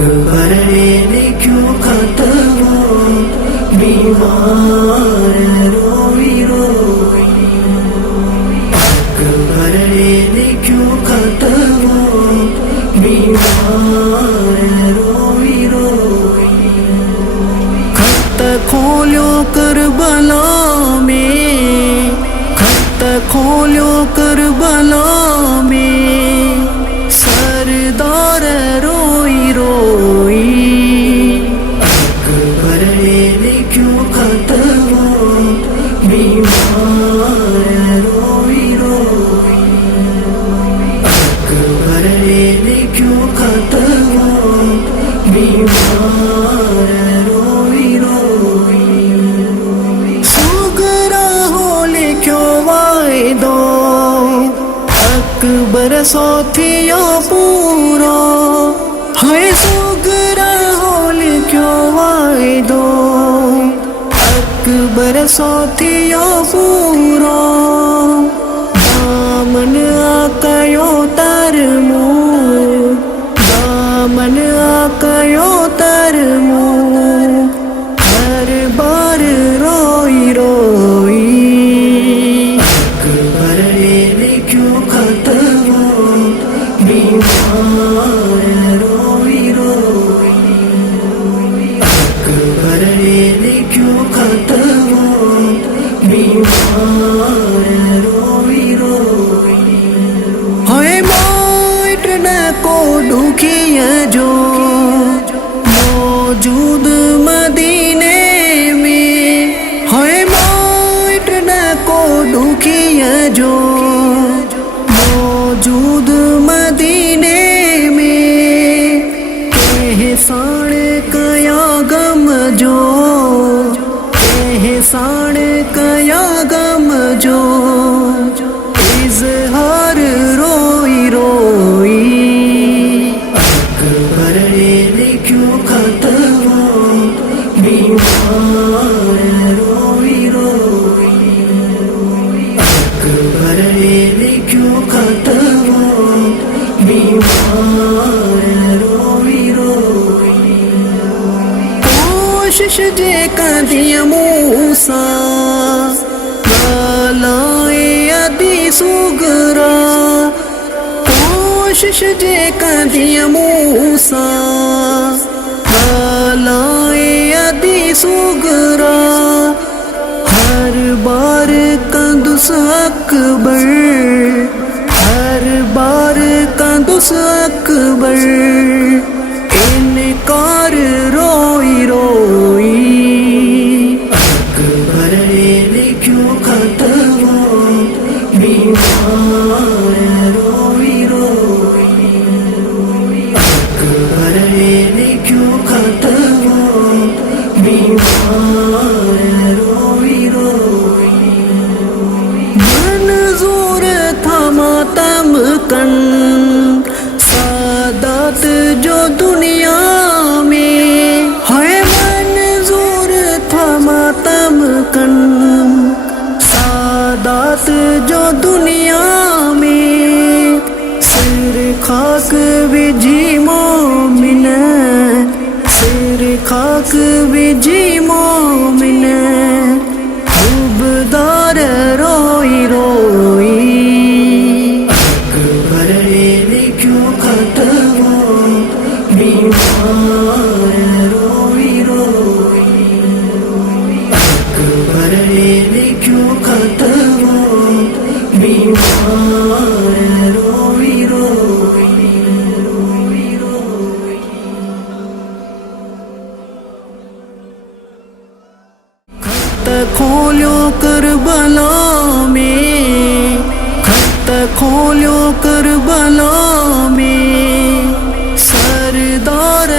भरने ने क्यों खाता वो बीमार रोई रोई। भरने ने क्यों खाता वो बीमार रोई रोई। खत खोलो करबला में, खत खोलो करबला में, सरदार रोई रोई। भरने ने क्यों खाता वो बीमार रोई रोई। भरने ने क्यों खाता वो बीमार रोई रोई। सुगरा होले क्यों वाए दो अकबर साथिया पूरा। हाय सुगरा होल क्यों वाए दो अकबर साथिया पूरा। दामन आकयो तरमू, दामन आकयो तरमू, हर बार रोई रोई। भरने ने क्यों खाता वो बीमार रोई रोई। भरने ने क्यों खाता वो बीमार रोई रोई। हाय माइट न को दुखिया जो मौजूद मदीने में। हाय माइट न को दुखिया जो मौजूद मदीने में। एहसान कया गम जो, एहसान कया गम जो, इजहार रोई रोई। भरने ने क्यों खाता वो बीमार रोई रोई। भरने ने क्यों खाता वो बीमार रोई रोई। कोशिश जे कदिया मूसा लाए अदी सुगरा। कोशिश जे कदिया मूसा लाए अदी सुगरा। हर बार कंदुस अकबर, हर बार कंदुस अकबर, इनकार रोई रोई। भरने ने क्यों खाता वो बीमार रोई रोई। भरने ने क्यों खाता वो बीमार रोई रोई। मंजूर था मातम कन सादात जो दुनिया में। है मंजूर था मातम कन सादात जो दुनिया में। सिर खाक विजी मोमिन, सिर खाक विजी मोमिन, हुबदार रोई रोई। भरने ने क्यों खाता वो बीमार रोई रोई। भरने ने क्यों खाता वो बीमार रोई रोई। खत खोलो करबला में, खत खोलो करबला में, सरदार